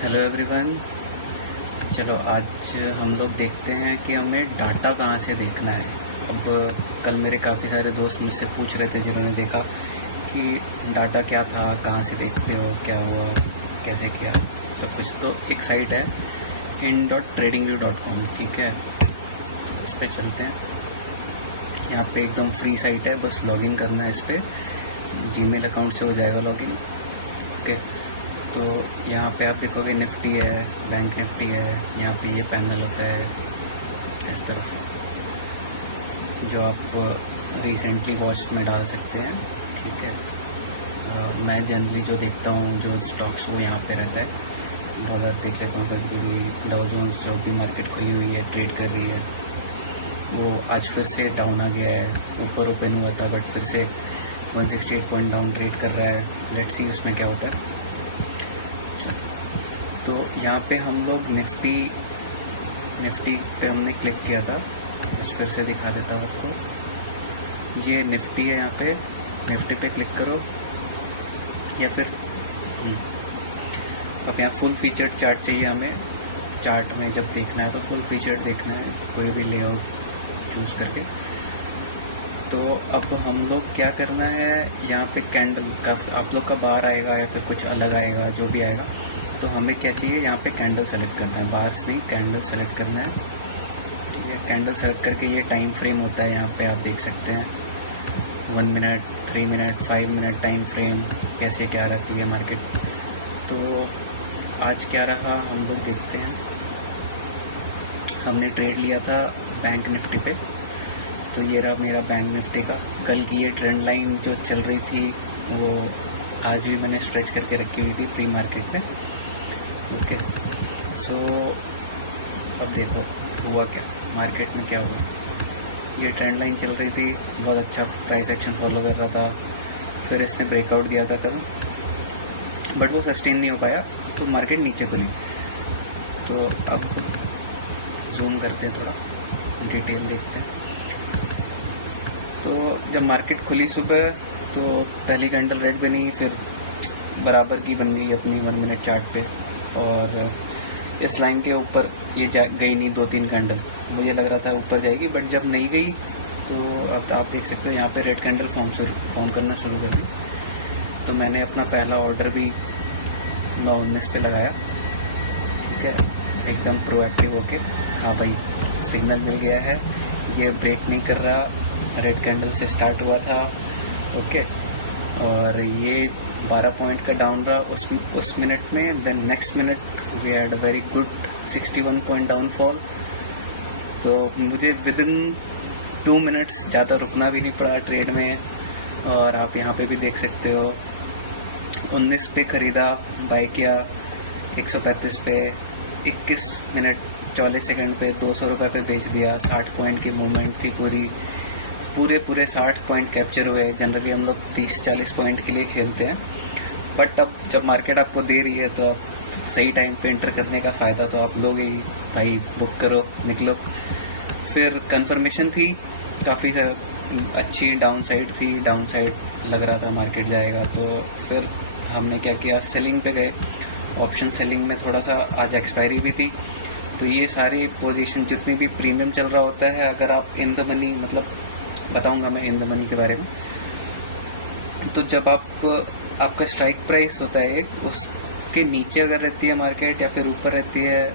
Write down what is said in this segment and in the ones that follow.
Hello everyone. चलो आज हम लोग देखते हैं कि हमें डाटा कहाँ से देखना है। अब कल मेरे काफ़ी सारे दोस्त मुझसे पूछ रहे थे जिन्होंने देखा कि डाटा क्या था, कहाँ से देखते हो, क्या हुआ, कैसे किया, सब कुछ। तो एक साइट है in.tradingview.com, ठीक है, इस पर चलते हैं। यहाँ पे एकदम फ्री साइट है, बस लॉगिन करना है इस पर। जीमेल अकाउंट से हो जाएगा लॉगिन। ओके, तो यहाँ पे आप देखोगे निफ्टी है, बैंक निफ्टी है, यहाँ पे ये पैनल होता है इस तरफ जो आप रिसेंटली वॉच में डाल सकते हैं, ठीक है। मैं जनरली जो देखता हूँ जो स्टॉक्स वो यहाँ पे रहता है। डॉलर देख लेता हूँ, कभी डाउ जोन्स जो भी मार्केट खुली हुई है ट्रेड कर रही है, वो आज फिर से डाउन आ गया है। ऊपर ओपन हुआ था बट फिर से 168 पॉइंट डाउन ट्रेड कर रहा है। लेट्स सी उसमें क्या होता है। तो यहाँ पे हम लोग निफ्टी पे हमने क्लिक किया था। बस फिर से दिखा देता हूँ आपको। ये निफ्टी है, यहाँ पे निफ्टी पे क्लिक करो या फिर अब यहाँ फुल फीचर्ड चार्ट चाहिए हमें। चार्ट में जब देखना है तो फुल फीचर्ड देखना है, कोई भी लेआउट चूज़ करके। तो अब हम लोग क्या करना है, यहाँ पे कैंडल का आप लोग का बार आएगा या फिर कुछ अलग आएगा, जो भी आएगा। तो हमें क्या चाहिए, यहाँ पे कैंडल सेलेक्ट करना है, बार्स नहीं कैंडल सेलेक्ट करना है। ये कैंडल सेलेक्ट करके ये टाइम फ्रेम होता है, यहाँ पे आप देख सकते हैं 1 minute, 3 minute, 5 minute time frame कैसे क्या रहती है मार्केट। तो आज क्या रहा हम लोग देखते हैं। हमने ट्रेड लिया था बैंक निफ्टी पे, तो ये रहा मेरा बैंक निफ्टी का। कल की ये ट्रेंड लाइन जो चल रही थी वो आज भी मैंने स्ट्रेच करके रखी हुई थी प्री मार्केट में। ओके, सो अब देखो हुआ क्या, मार्केट में क्या हुआ। ये ट्रेंड लाइन चल रही थी, बहुत अच्छा प्राइस एक्शन फॉलो कर रहा था। फिर इसने ब्रेकआउट दिया था कल, बट वो सस्टेन नहीं हो पाया, तो मार्केट नीचे खुली। तो अब जूम करते हैं, थोड़ा डिटेल देखते हैं। तो जब मार्केट खुली सुबह तो पहली कैंडल रेड बनी, फिर बराबर की बन गई अपनी 1 मिनट चार्ट पे, और इस लाइन के ऊपर ये गई नहीं 2-3 कैंडल। मुझे लग रहा था ऊपर जाएगी, बट जब नहीं गई तो अब आप देख सकते हो यहाँ पे रेड कैंडल फॉर्म करना शुरू कर दी। तो मैंने अपना पहला ऑर्डर भी 9:19 पे लगाया, ठीक है, एकदम प्रोएक्टिव होके। हाँ भाई, सिग्नल मिल गया है, ये ब्रेक नहीं कर रहा, रेड कैंडल से स्टार्ट हुआ था। ओके, और ये 12 पॉइंट का डाउन रहा उस मिनट में। Then next minute we had a very good 61 point downfall. तो मुझे विदिन 2 मिनट्स ज़्यादा रुकना भी नहीं पड़ा ट्रेड में। और आप यहाँ पे भी देख सकते हो 19 पे ख़रीदा, बाय किया 135 पे, 21 मिनट 44 सेकंड पे 200 रुपये पे बेच दिया। 60 पॉइंट की मूवमेंट थी पूरे 60 पॉइंट कैप्चर हुए। जनरली हम लोग 30-40 पॉइंट के लिए खेलते हैं, बट अब जब मार्केट आपको दे रही है तो आप सही टाइम पे एंटर करने का फ़ायदा तो आप लोग ही भाई, बुक करो, निकलो। फिर कंफर्मेशन थी काफ़ी अच्छी, डाउन साइड लग रहा था मार्केट जाएगा। तो फिर हमने क्या किया, सेलिंग पे गए। ऑप्शन सेलिंग में थोड़ा सा आज एक्सपायरी भी थी, तो ये सारी पोजीशन जितनी भी प्रीमियम चल रहा होता है, अगर आप इन द मनी, मतलब बताऊंगा मैं इन द मनी के बारे में। तो जब आपका स्ट्राइक प्राइस होता है एक, उसके नीचे अगर रहती है मार्केट या फिर ऊपर रहती है,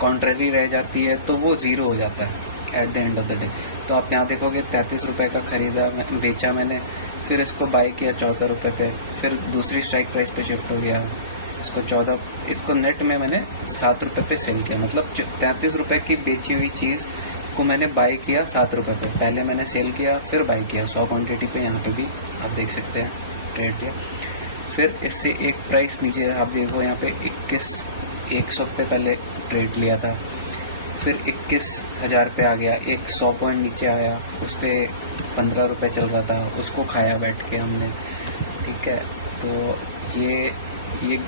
कॉन्ट्ररी रह जाती है, तो वो ज़ीरो हो जाता है at the end of the day. तो आप यहाँ देखोगे 33 रुपये का ख़रीदा, बेचा मैंने, फिर इसको बाय किया 14 रुपये पे, फिर दूसरी स्ट्राइक प्राइस पे शिफ्ट हो गया, इसको नेट में मैंने 7 रुपये पे सेल किया। मतलब 33 रुपये की बेची हुई चीज़ को मैंने बाय किया 7 रुपये पे। पहले मैंने सेल किया, फिर बाय किया 100 क्वांटिटी पे। यहाँ पे भी आप देख सकते हैं ट्रेड किया। फिर इससे एक प्राइस नीचे आप देखो, यहाँ पे 21,100 पे पहले ट्रेड लिया था, फिर 21,000 पे आ गया, 100 पॉइंट नीचे आया, उस पर 15 रुपये चल रहा था, उसको खाया बैठ के हमने, ठीक है। तो ये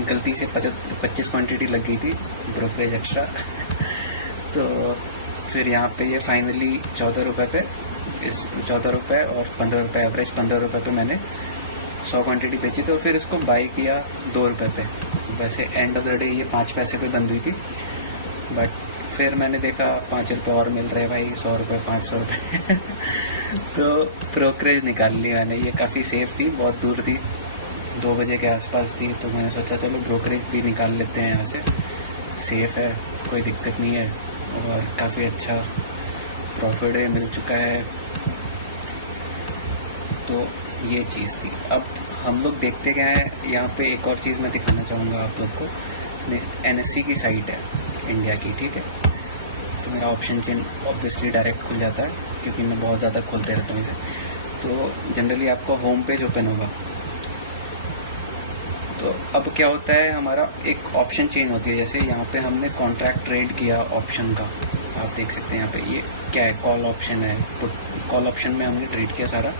गलती से 25 क्वांटिटी लग गई थी, ब्रोकरेज एक्स्ट्रा। तो फिर यहाँ पे ये फाइनली 14 रुपये पे, इस 14 रुपये और 15 रुपये, एवरेज 15 रुपये पे मैंने 100 क्वांटिटी बेची थी और फिर इसको बाई किया 2 रुपये पे। वैसे एंड ऑफ द डे ये 5 पैसे पे बंद हुई थी, बट फिर मैंने देखा 5 रुपये और मिल रहे भाई, 100 रुपये 500 रुपये तो ब्रोकरेज निकाल ली मैंने। ये काफ़ी सेफ थी, बहुत दूर थी, 2 बजे के आसपास थी, तो मैंने सोचा चलो ब्रोकरेज भी निकाल लेते हैं यहाँ से, सेफ़ है, कोई दिक्कत नहीं है और काफ़ी अच्छा प्रॉफिट है मिल चुका है। तो ये चीज़ थी। अब हम लोग देखते क्या है, यहाँ पे एक और चीज़ मैं दिखाना चाहूँगा आप लोग को। NSE की साइट है इंडिया की, ठीक है, तो मेरा ऑप्शन चेन ऑब्वियसली डायरेक्ट खुल जाता है क्योंकि मैं बहुत ज़्यादा खोलते रहता हूँ इसे। तो जनरली आपको होम पेज ओपन होगा, तो अब क्या होता है, हमारा एक ऑप्शन चेन होती है। जैसे यहाँ पे हमने कॉन्ट्रैक्ट ट्रेड किया ऑप्शन का, आप देख सकते हैं यहाँ पे ये क्या है, कॉल ऑप्शन है, पुट कॉल ऑप्शन में हमने ट्रेड किया सारा।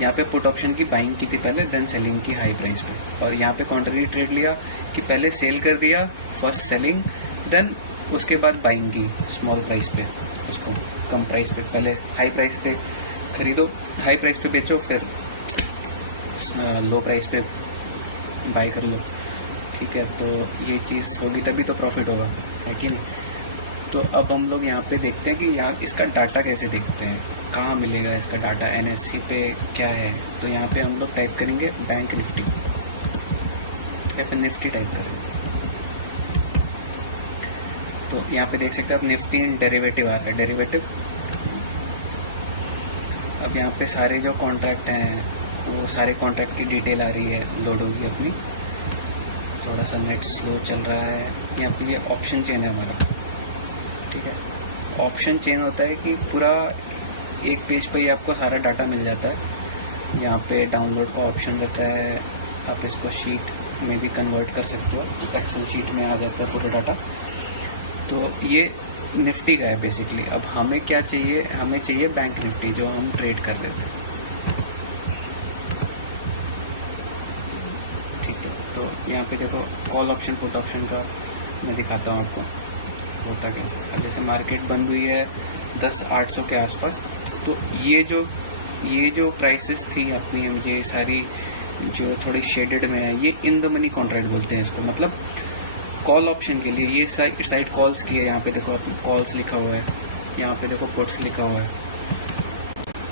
यहाँ पे पुट ऑप्शन की बाइंग की थी पहले, देन सेलिंग की हाई प्राइस पे, और यहाँ पे कॉन्ट्ररी ट्रेड लिया कि पहले सेल कर दिया, फर्स्ट सेलिंग, देन उसके बाद बाइंग की स्मॉल प्राइस पे, उसको कम प्राइस पे, पहले हाई प्राइस पे खरीदो, हाई प्राइस पे बेचो, फिर लो प्राइस पे बाई कर लो, ठीक है। तो ये चीज़ होगी तभी तो प्रॉफिट होगा, है कि नहीं। तो अब हम लोग यहाँ पे देखते हैं कि यहाँ इसका डाटा कैसे देखते हैं, कहाँ मिलेगा इसका डाटा, NSE पे क्या है। तो यहाँ पे हम लोग टाइप करेंगे बैंक निफ्टी, या फिर निफ्टी टाइप करेंगे, तो यहाँ पे देख सकते हैं आप निफ्टी इन डेरिवेटिव आ रहा है, डेरिवेटिव। अब यहाँ पे सारे जो कॉन्ट्रैक्ट हैं वो सारे कॉन्ट्रैक्ट की डिटेल आ रही है, लोड होगी अपनी। थोड़ा सा नेट स्लो चल रहा है। यहाँ पे ये ऑप्शन चेन है हमारा, ठीक है। ऑप्शन चेन होता है कि पूरा एक पेज पे ही आपको सारा डाटा मिल जाता है। यहाँ पे डाउनलोड का ऑप्शन रहता है, आप इसको शीट में भी कन्वर्ट कर सकते हो, एक्सेल शीट में आ जाता है पूरा डाटा। तो ये निफ्टी का है बेसिकली। अब हमें क्या चाहिए, हमें चाहिए बैंक निफ्टी जो हम ट्रेड कर रहे थे, ठीक है। तो यहाँ पे देखो कॉल ऑप्शन पुट ऑप्शन का मैं दिखाता हूँ आपको होता कैसे। अब जैसे मार्केट बंद हुई है 10,800 के आसपास, तो ये जो प्राइसेस थी अपनी, ये सारी जो थोड़ी शेडेड में है, ये इन द मनी कॉन्ट्रैक्ट बोलते हैं इसको। मतलब कॉल ऑप्शन के लिए ये साइड कॉल्स की है। यहाँ पे देखो कॉल्स लिखा हुआ है, यहाँ पे देखो पुट्स लिखा हुआ है।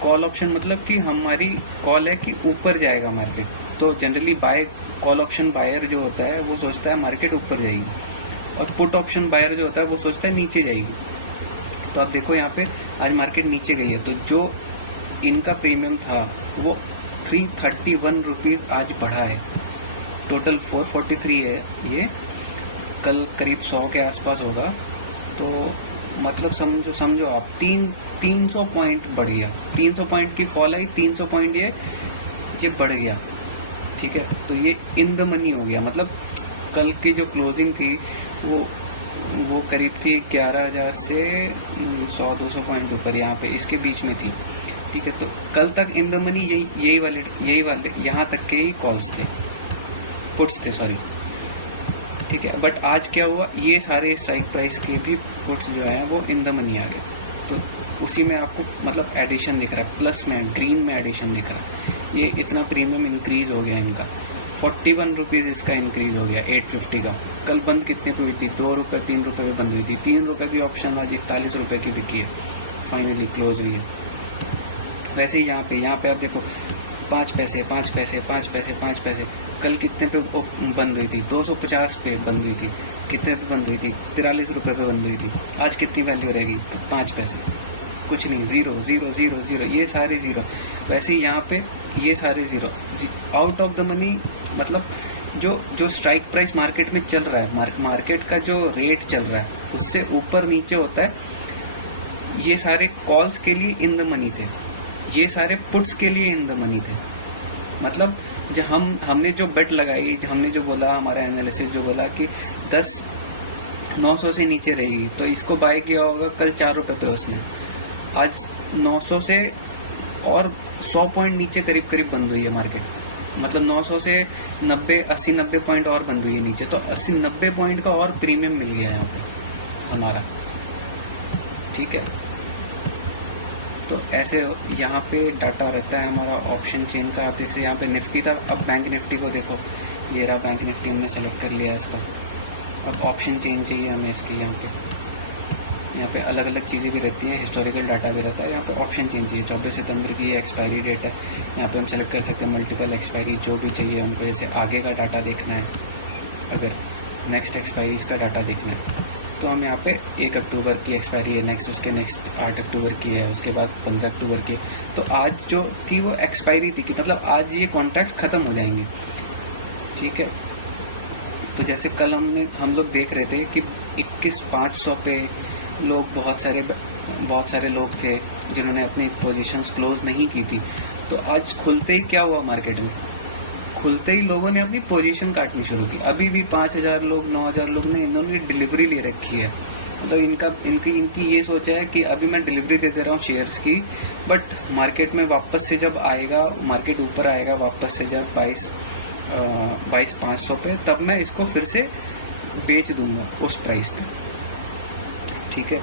कॉल ऑप्शन मतलब कि हमारी कॉल है कि ऊपर जाएगा मार्केट। तो generally buy call option buyer जो होता है वो सोचता है मार्केट ऊपर जाएगी, और पुट ऑप्शन बायर जो होता है वो सोचता है नीचे जाएगी। तो आप देखो यहाँ पे आज मार्केट नीचे गई है, तो जो इनका प्रीमियम था वो 331 रुपीज़ आज बढ़ा है, टोटल 443 है ये, कल करीब 100 के आसपास होगा। तो मतलब समझो आप 300 पॉइंट बढ़ गया, 300 पॉइंट की फॉल आई, 300 पॉइंट ये बढ़ गया, ठीक है। तो ये इन द मनी हो गया। मतलब कल की जो क्लोजिंग थी वो करीब थी 11,000 से 100-200 पॉइंट ऊपर, यहाँ पे इसके बीच में थी, ठीक है। तो कल तक इन द मनी यही वाले यहाँ तक के ही कॉल्स थे, पुट्स थे, सॉरी, ठीक है। बट आज क्या हुआ, ये सारे स्ट्राइक प्राइस के भी पुट्स जो हैं वो इन द मनी आ गए। तो उसी में आपको मतलब एडिशन दिख रहा है, प्लस में ग्रीन में एडिशन दिख रहा है। ये इतना प्रीमियम इंक्रीज हो गया इनका, 41 रुपीज़ इसका इंक्रीज हो गया 850 का। कल बंद कितने पे हुई थी, 2 रुपये 3 रुपये पे बंद हुई थी, 3 रुपये की ऑप्शन आज 41 रुपये की बिकी है, फाइनली क्लोज हुई है। वैसे ही यहाँ पे आप देखो 5 पैसे 5 पैसे 5 पैसे 5 पैसे, कल कितने पे बंद हुई थी, 250 पे बंद हुई थी, कितने पे बंद हुई थी, 43 रुपये पे बंद हुई थी। आज कितनी वैल्यू रहेगी, 5 पैसे, कुछ नहीं, 0 0 0 0, ये सारे 0। वैसे ही यहाँ पे ये सारे 0 आउट ऑफ द मनी। मतलब जो स्ट्राइक प्राइस मार्केट में चल रहा है, मार्केट का जो रेट चल रहा है उससे ऊपर नीचे होता है। ये सारे कॉल्स के लिए इन द मनी थे, ये सारे पुट्स के लिए इन द मनी थे। मतलब जब हमने जो बेट लगाई, हमने जो बोला, हमारा एनालिसिस जो बोला कि 900 से नीचे रहेगी, तो इसको बाय किया होगा कल 4 रुपये पे उसने, आज 900 से और 100 पॉइंट नीचे करीब बंद हुई है मार्केट। मतलब 900 से 80-90 पॉइंट और बंद हुई है नीचे, तो 80-90 पॉइंट का और प्रीमियम मिल गया यहाँ पे हमारा, ठीक है। तो ऐसे यहाँ पे डाटा रहता है हमारा ऑप्शन चेन का। आप देख सकते यहाँ पे निफ्टी था, अब बैंक निफ्टी को देखो, ये रहा बैंक निफ्टी, हमने सेलेक्ट कर लिया इसका। अब ऑप्शन चेन चाहिए हमें इसकी। यहाँ पे अलग अलग चीज़ें भी रहती हैं, हिस्टोरिकल डाटा भी रहता है। यहाँ पे ऑप्शन चेन चाहिए, 24 सितंबर की एक्सपायरी डेट है। यहाँ पे हम सेलेक्ट कर सकते हैं मल्टीपल एक्सपायरी जो भी चाहिए हमको, जैसे आगे का डाटा देखना है, अगर नेक्स्ट एक्सपायरीज का डाटा देखना है तो हम यहाँ पे 1 अक्टूबर की एक्सपायरी है, नेक्स्ट उसके नेक्स्ट 8 अक्टूबर की है, उसके बाद 15 अक्टूबर की। तो आज जो थी वो एक्सपायरी थी कि मतलब आज ये कॉन्ट्रैक्ट ख़त्म हो जाएंगे, ठीक है। तो जैसे कल हम लोग देख रहे थे कि 21,500 पे लोग बहुत सारे लोग थे जिन्होंने अपनी पोजीशंस क्लोज नहीं की थी। तो आज खुलते ही क्या हुआ मार्केट में, खुलते ही लोगों ने अपनी पोजीशन काटनी शुरू की। अभी भी 5,000 लोग 9,000 लोग ने इन्होंने डिलीवरी ले रखी है। मतलब इनकी ये सोच है कि अभी मैं डिलीवरी दे दे रहा हूँ शेयर्स की, बट मार्केट में वापस से जब आएगा, मार्केट ऊपर आएगा वापस से जब 22,500 पे, तब मैं इसको फिर से बेच दूंगा उस प्राइस पे, ठीक है।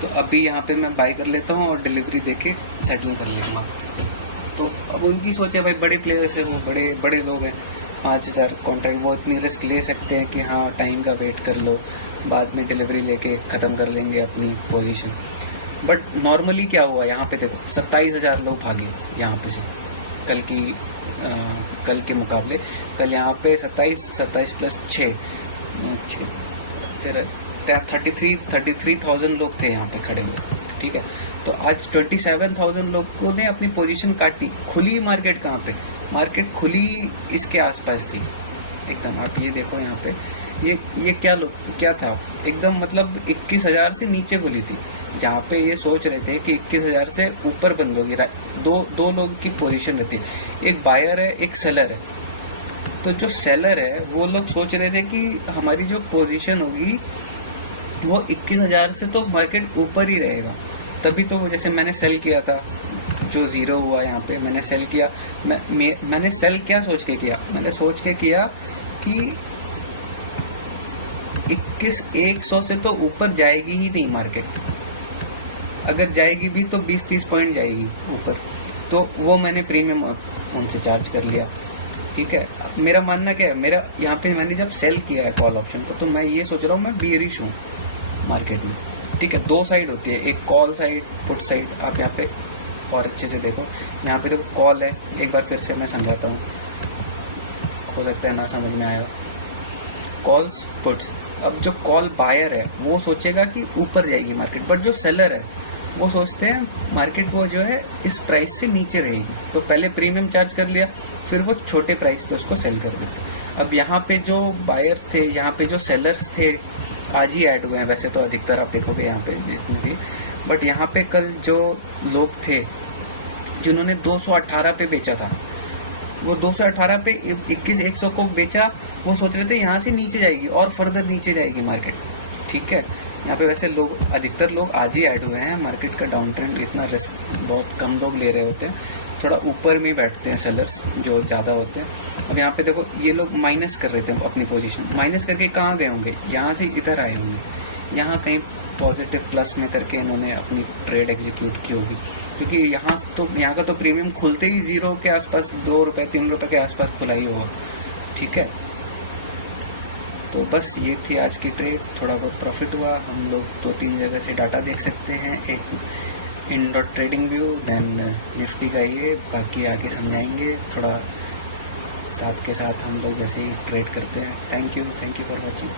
तो अभी यहाँ पे मैं बाय कर लेता हूँ और डिलीवरी देके सेटल कर लेता हूँ। तो अब उनकी सोच है भाई, बड़े प्लेयर्स है वो, बड़े लोग हैं, 5,000 कॉन्ट्रैक्ट, वो इतनी रिस्क ले सकते हैं कि हाँ टाइम का वेट कर लो, बाद में डिलीवरी लेके ख़त्म कर लेंगे अपनी पोजीशन। बट नॉर्मली क्या हुआ यहाँ पे देखो, 27,000 लोग भागे यहाँ पे से कल के मुकाबले। कल यहाँ पे 27 प्लस 6 फिर 33,000 लोग थे यहाँ पे खड़े हुए, ठीक है। तो आज 27,000 लोगों ने अपनी पोजीशन काटी। खुली मार्केट कहाँ पे, मार्केट खुली इसके आसपास थी एकदम। आप ये देखो यहाँ पे ये क्या था, एकदम मतलब 21,000 से नीचे खुली थी, जहाँ पे ये सोच रहे थे कि 21,000 से ऊपर बंद होगी। दो लोग की पोजीशन रहती है, एक बायर है एक सेलर है। तो जो सेलर है वो लोग सोच रहे थे कि हमारी जो पोजीशन होगी वो 21,000 से तो मार्केट ऊपर ही रहेगा, तभी तो वो जैसे मैंने सेल किया था, जो ज़ीरो हुआ यहाँ पे मैंने सेल किया। मैंने सेल क्या सोच के किया, मैंने सोच के किया कि 21,100 से तो ऊपर जाएगी ही नहीं मार्केट, अगर जाएगी भी तो 20-30 पॉइंट जाएगी ऊपर। तो वो मैंने प्रीमियम उनसे चार्ज कर लिया, ठीक है। मेरा मानना क्या है, मेरा यहाँ पे मैंने जब सेल किया है कॉल ऑप्शन को, तो मैं ये सोच रहा हूँ मैं बियरिश हूँ मार्केट में, ठीक है। 2 साइड होती है, एक कॉल साइड पुट साइड। आप यहाँ पे और अच्छे से देखो, यहाँ पे देखो कॉल है, एक बार फिर से मैं समझाता हूँ, हो सकता है ना समझ में आया। कॉल्स पुट्स, अब जो कॉल बायर है वो सोचेगा कि ऊपर जाएगी मार्केट, बट जो सेलर है वो सोचते हैं मार्केट वो जो है इस प्राइस से नीचे रहेगी, तो पहले प्रीमियम चार्ज कर लिया, फिर वो छोटे प्राइस पे उसको सेल कर देते। अब यहाँ पे जो बायर थे, यहाँ पे जो सेलर्स थे, आज ही ऐड हुए हैं वैसे तो अधिकतर, आप देखोगे यहाँ पे जितने भी, बट यहाँ पे कल जो लोग थे जिन्होंने 218 पे बेचा था, वो 218 पे 21,100 को बेचा। वो सोच रहे थे यहाँ से नीचे जाएगी और फर्दर नीचे जाएगी मार्केट, ठीक है। यहाँ पे वैसे लोग, अधिकतर लोग आज ही ऐड हुए हैं। मार्केट का डाउन ट्रेंड, इतना रिस्क बहुत कम लोग ले रहे होते हैं, थोड़ा ऊपर में बैठते हैं सेलर्स जो ज़्यादा होते हैं। अब यहाँ पे देखो ये लोग माइनस कर रहे थे अपनी पोजीशन, माइनस करके कहाँ गए होंगे, यहाँ से इधर आए होंगे, यहाँ कहीं पॉजिटिव प्लस में करके इन्होंने अपनी ट्रेड एग्जीक्यूट की होगी, क्योंकि यहाँ का तो प्रीमियम खुलते ही 0 के आसपास, 2 रुपये 3 रुपये के आसपास खुला ही होगा, ठीक है। तो बस ये थी आज की ट्रेड, थोड़ा बहुत प्रॉफिट हुआ। हम लोग 2-3 जगह से डाटा देख सकते हैं, एक in TradingView, then Nifty का ये, बाकी आगे समझाएंगे थोड़ा साथ के साथ हम लोग जैसे ही ट्रेड करते हैं। Thank you for watching.